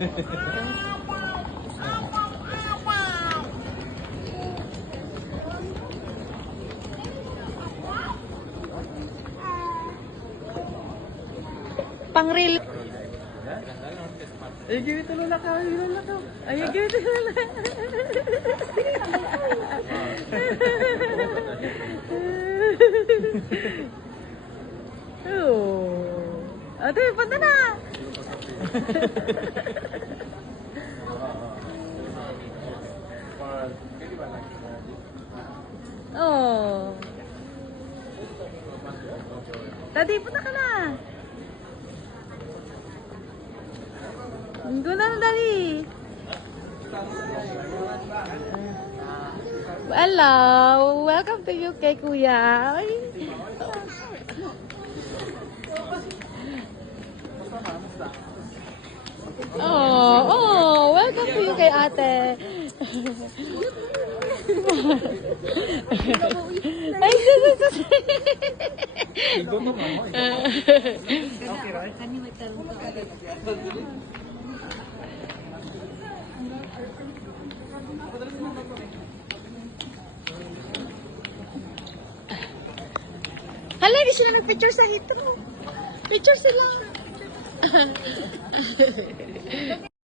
Pang-real. Ay, give it to Lola ka. Ay, give it to Lola. Oh. Ate, punta na. Oh. Daddy, punta ka na. Go na, Daddy. Hello. Welcome to UK, Kuya. Ay. Oh, welcome to UK, Ate. Ay, sus. Hala, di sila nag-picture sa hitro. Picture sila.